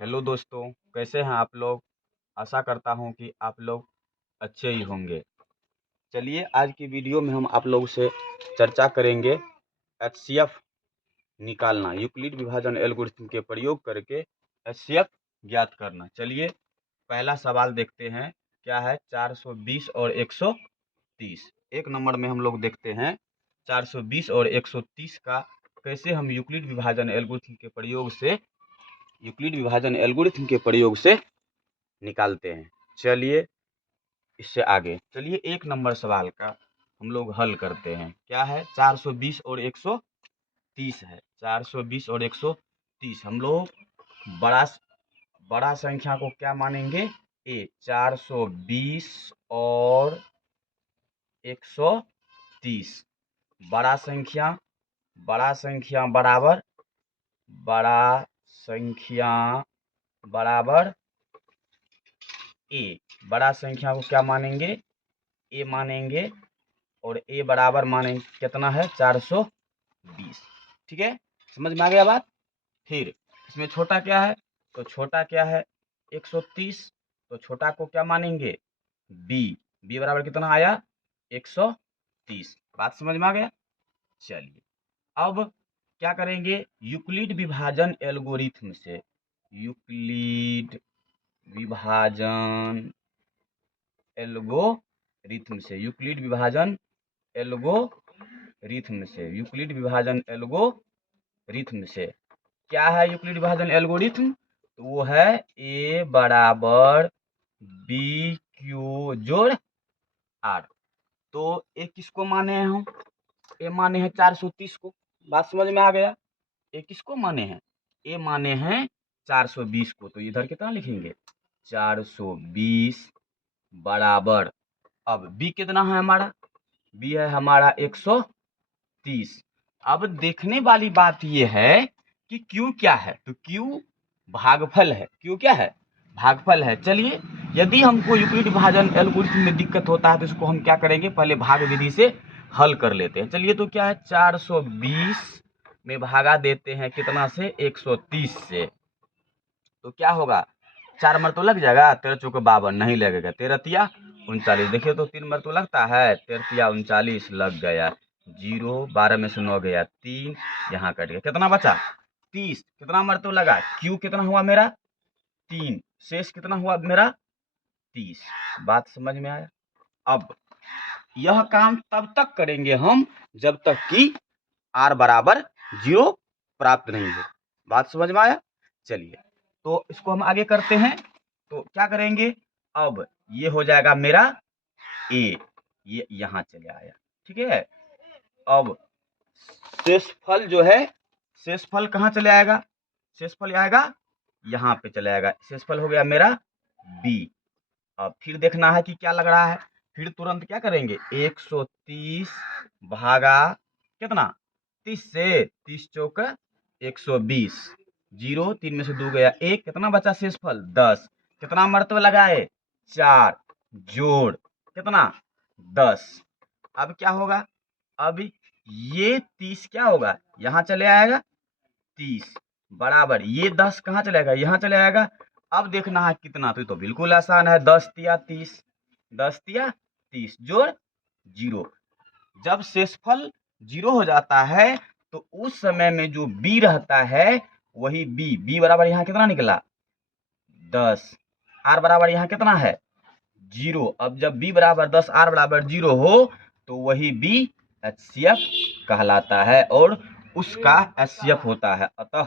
Hello दोस्तों, कैसे हैं आप लोग। आशा करता हूं कि आप लोग अच्छे ही होंगे। चलिए आज की वीडियो में हम आप लोगों से चर्चा करेंगे एचसीएफ निकालना, यूक्लिड विभाजन एल्गोरिथम के प्रयोग करके एचसीएफ ज्ञात करना। चलिए पहला सवाल देखते हैं, क्या है 420 और 130। एक नंबर में हम लोग देखते हैं 420 और 130 का कैसे हम यूक्लिड विभाजन एल्गोरिथम के प्रयोग से निकालते हैं। चलिए इससे आगे चलिए एक नंबर सवाल का हम लोग हल करते हैं। क्या है 420 और 130 है। 420 और 130 हम लोग बड़ा बड़ा संख्या को क्या मानेंगे, ए। 420 और 130 बड़ा संख्या बराबर ए। बड़ा संख्या को क्या मानेंगे, ए मानेंगे, और ए बराबर मानेंगे कितना है 420। ठीक है, समझ में आ गया बात। फिर इसमें छोटा क्या है, तो छोटा क्या है 130, तो छोटा को क्या मानेंगे बी। बी बराबर कितना आया 130। बात समझ में आ गया। चलिए अब क्या करेंगे, यूक्लिड विभाजन एल्गोरिथम से यूक्लिड विभाजन एल्गोरिथम से यूक्लिड विभाजन एल्गोरिथम से क्या है यूक्लिड विभाजन एल्गोरिथम, तो वो है ए बराबर बी क्यू जोड़ आर। तो ए किसको माने हैं हम, ए माने हैं 430 को। बात समझ में आ गया। ए किसको माने हैं, ए माने हैं 420 को। तो इधर कितना लिखेंगे 420 बराबर, अब बी कितना है हमारा, बी है हमारा 130। अब देखने वाली बात ये है कि क्यू क्या है, तो क्यू भागफल है। क्यू क्या है, भागफल है। चलिए यदि हमको यूक्लिड विभाजन एल्गोरिथम में दिक्कत होता है तो इसको हम क्या करेंगे, पहले भाग विधि से हल कर लेते हैं। चलिए तो क्या है 420 में भागा देते हैं कितना से 130 से, तो क्या होगा 4 मर तो लग जाएगा, 13 चौके 52 नहीं लगेगा, 13 तिया 39। देखिए तो 3 मर तो लगता है, 13 तिया 39 लग गया। 0 12 में से 9 गया, 3 यहाँ कट गया, कितना बचा 30। कितना मर तो लगा, क्यू कितना हुआ मेरा 3, शेष कितना हुआ मेरा 30। बात समझ में आया। अब यह काम तब तक करेंगे हम जब तक कि r बराबर 0 प्राप्त नहीं हो। बात समझ में आया। चलिए तो इसको हम आगे करते हैं, तो क्या करेंगे, अब ये हो जाएगा मेरा ए, ये यहां चले आया। ठीक है, अब शेषफल जो है, शेषफल कहां चले आएगा, शेषफल आएगा यहाँ पे चले आएगा। शेषफल हो गया मेरा बी। अब फिर देखना है कि क्या लग रहा है, फिर तुरंत क्या करेंगे 130 भागा कितना 30 से, 30 चौक 120, 0 3 में से 2 गया 1, कितना बचा शेषफल 10। कितना मर्तबा लगाए 4, जोड़ कितना 10। अब क्या होगा, अब ये 30 क्या होगा यहाँ चले आएगा 30 बराबर ये 10 कहाँ चलेगा यहाँ चले आएगा। अब देखना है कितना, तो बिल्कुल आसान है, 10 तिया 30, 10 तिया 30 जोड़ 0। जब शेषफल 0 हो जाता है तो उस समय में जो b रहता है वही b बराबर यहाँ कितना निकला 10, r बराबर यहाँ कितना है 0। अब जब b बराबर 10 r बराबर 0 हो तो वही b HCF कहलाता है और उसका HCF होता है। अतः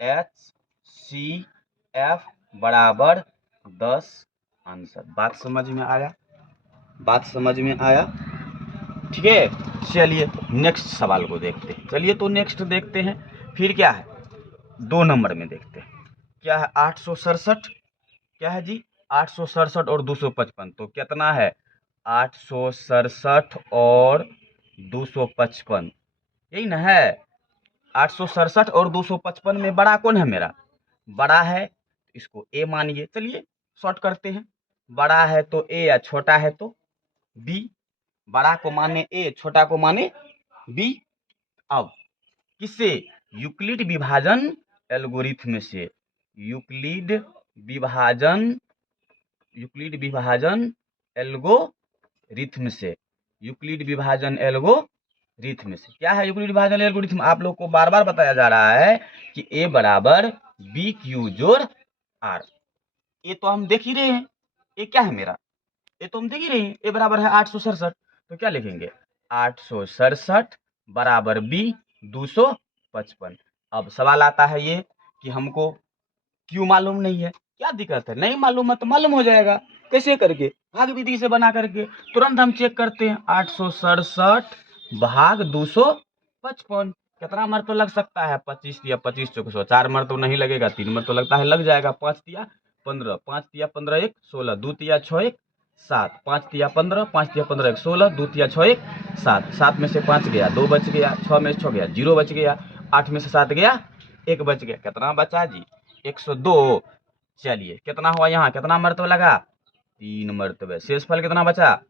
HCF बराबर 10 आंसर। बात समझ में आया, बात समझ में आया। ठीक है, चलिए नेक्स्ट सवाल को देखते हैं। चलिए तो नेक्स्ट देखते हैं, फिर क्या है 2 नंबर में देखते हैं। क्या है 867, क्या है जी 867 और 255, तो कितना है 867 और 255, यही ना है। 867 और 255 में बड़ा कौन है मेरा, बड़ा है तो इसको ए मानिए। चलिए शॉर्ट करते हैं, बड़ा है तो ए या छोटा है तो बी। बड़ा को माने ए, छोटा को माने बी। अब किससे, यूक्लिड विभाजन एल्गोरिथम से, यूक्लिड विभाजन एल्गोरिथम से, यूक्लिड विभाजन एल्गोरिथम से। क्या है यूक्लिड विभाजन एल्गोरिथम? आप लोग को बार बार बताया जा रहा है कि ए बराबर बी क्यू जोड़ आर। ये तो हम देख ही रहे हैं, ये क्या है मेरा, ये तो हम देख ही रहे हैं, ए बराबर है 867। तो क्या लिखेंगे, 867 बराबर बी 255। अब सवाल आता है ये कि हमको क्यों मालूम नहीं है, क्या दिक्कत है? नहीं मालूम है तो मालूम हो जाएगा, कैसे करके, भाग विधि से बना करके तुरंत हम चेक करते हैं। 867 भाग 255, कितना मर तो लग सकता है? 25 या 25 चौक 100, 4 मर तो नहीं लगेगा, 3 मर तो लगता है लग जाएगा। 5 तिया 15, 5 तिया 15 1 16, 2 तिया 6 1 7, 5 तिया 15, 5 तिया 15 1 16, 2 तिया 6 1 7, 7 में से 5 गया, 2 बच गया, 6 में से 6 गया, 0 बच गया, 8 में से 7 गया, 1 बच गया, कितना बचा जी? 102। चलिए कितना हुआ, यहाँ कितना मर्तबा लगा? 3 मर्तबे। शेषफल कितना बचा?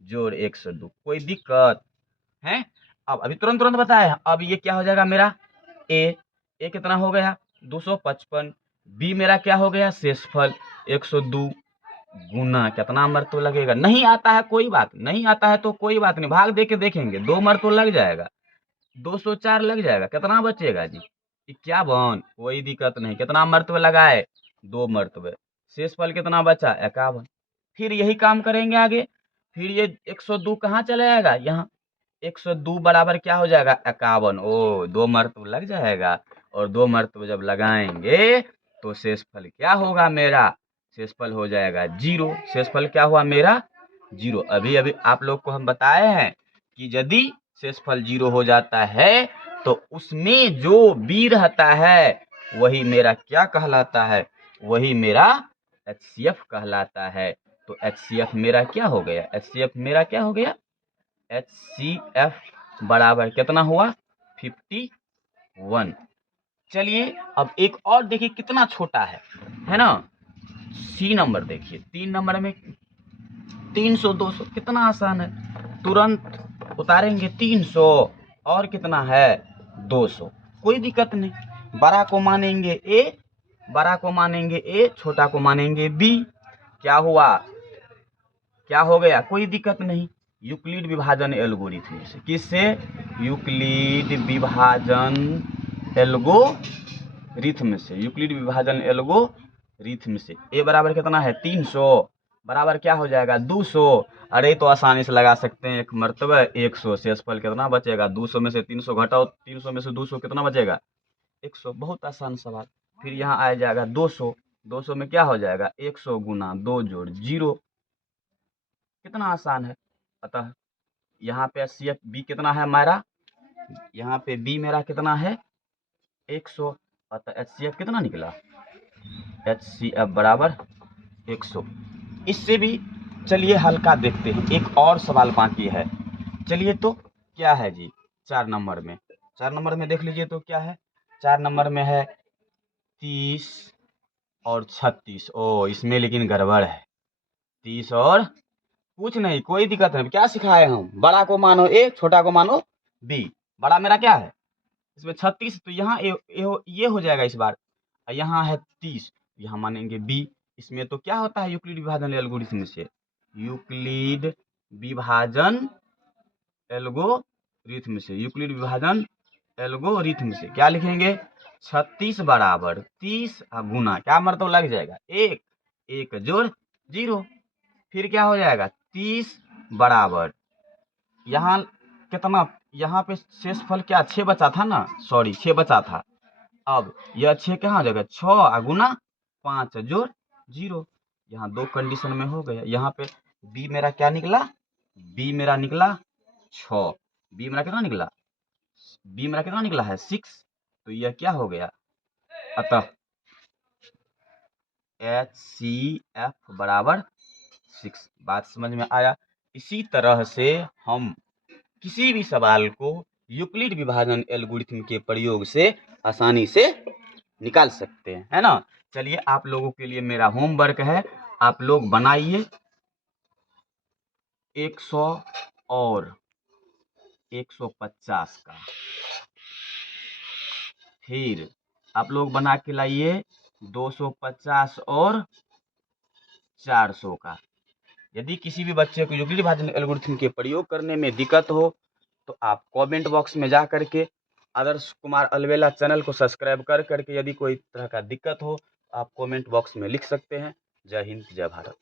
जोड़ 102। कोई दिक्कत है? अब अभी तुरंत तुरंत बताए। अब ये क्या हो जाएगा मेरा? ए कितना हो गया? 255। बी मेरा क्या हो गया? शेषफल 102 गुना कितना मर्तबा लगेगा? नहीं आता है कोई बात नहीं, आता है तो कोई बात नहीं, भाग दे के देखेंगे, 2 मर्तबा लग जाएगा, 204 लग जाएगा, कितना बचेगा जी? 51। कोई दिक्कत नहीं, कितना मर्तबे लगाए? 2 मर्तबे। शेषफल कितना बचा? 51। फिर यही काम करेंगे आगे। फिर ये 102 कहाँ चला जाएगा? यहाँ 102 बराबर क्या हो जाएगा? 51। ओ 2 मर्तबे लग जाएगा, और 2 मर्तबे जब लगाएंगे तो शेषफल क्या होगा मेरा? शेषफल हो जाएगा 0। शेषफल क्या हुआ मेरा? 0। अभी अभी आप लोग को हम बताए हैं कि यदि शेषफल 0 हो जाता है तो उसमें जो बी रहता है वही मेरा क्या कहलाता है? वही मेरा HCF कहलाता है। तो HCF मेरा क्या हो गया? HCF मेरा क्या हो गया? HCF बराबर कितना हुआ? 51। चलिए अब एक और देखिए कितना छोटा है ना? सी नंबर देखिए, 3 नंबर में 300 200 कितना आसान है, तुरंत उतारेंगे 300, और कितना है? 200। कोई दिक्कत नहीं, बड़ा को मानेंगे ए, बड़ा को मानेंगे ए, छोटा को मानेंगे बी। क्या हुआ? क्या हो गया? कोई दिक्कत नहीं। यूक्लिड विभाजन एल्गोरिथम से, किससे? यूक्लिड विभाजन एल्गोरिथम से, यूक्लिड विभाजन एल्गोरिथम से। ए बराबर कितना है? 300 बराबर क्या हो जाएगा? 200। अरे तो आसानी से लगा सकते हैं, एक मर्तबा 100, शेषफल कितना बचेगा? 200 में से 300 घटाओ, 300 में से 200 कितना बचेगा? 100। बहुत आसान सवाल। फिर यहाँ आ जाएगा 200, 200 में क्या हो जाएगा? 100 गुना 2 जोड़ 0। कितना आसान है। अतः यहाँ पे HCF बी कितना है हमारा? यहाँ पे बी मेरा कितना है? 100। अतः HCF कितना निकला? HCF बराबर 100। इससे भी चलिए हल्का देखते हैं, एक और सवाल बाकी है। चलिए तो क्या है जी 4 नंबर में? 4 नंबर में देख लीजिए तो क्या है? 4 नंबर में है 30 और 36। ओ इसमें लेकिन गड़बड़ है। 30 और कुछ नहीं, कोई दिक्कत नहीं। क्या सिखाए हम? बड़ा को मानो ए, छोटा को मानो बी। बड़ा मेरा क्या है? इसमें 36, तो यहाँ ये हो जाएगा इस बार। यहाँ है 30, यहाँ मानेंगे बी। इसमें तो क्या होता है यूक्लिड विभाजन एल्गोरिथम से? यूक्लिड विभाजन एल्गोरिथम से, यूक्लिड विभाजन एल्गोरिथम से क्या लिखेंगे? 36 बराबर 30 गुना क्या मतलब लग जाएगा? 1, 1 जोड़ 0। फिर क्या हो जाएगा? 30 बराबर यहाँ कितना? यहाँ पे शेषफल क्या 6 बचा था ना? सॉरी 6 बचा था। अब यह 6 कहाँ हो जाएगा? 6 गुना 5 जोड़ 0। यहाँ 2 कंडीशन में हो गया। यहाँ पे बी मेरा क्या निकला? बी मेरा निकला 6। बी मेरा कितना निकला? बी मेरा कितना निकला है? 6। तो यह क्या हो गया? अतः HCF बराबर 6। बात समझ में आया? इसी तरह से हम किसी भी सवाल को यूक्लिड विभाजन एल्गोरिथम के प्रयोग से आसानी से निकाल सकते हैं, है ना? चलिए आप लोगों के लिए मेरा होमवर्क है, आप लोग बनाइए 100 और 150 का, फिर आप लोग बना के लाइए 250 और 400 का। यदि किसी भी बच्चे को यूक्लिड विभाजन एल्गोरिथम के प्रयोग करने में दिक्कत हो तो आप कमेंट बॉक्स में जा करके आदर्श कुमार अलवेला चैनल को सब्सक्राइब कर करके यदि कोई तरह का दिक्कत हो आप कमेंट बॉक्स में लिख सकते हैं। जय हिंद, जय भारत।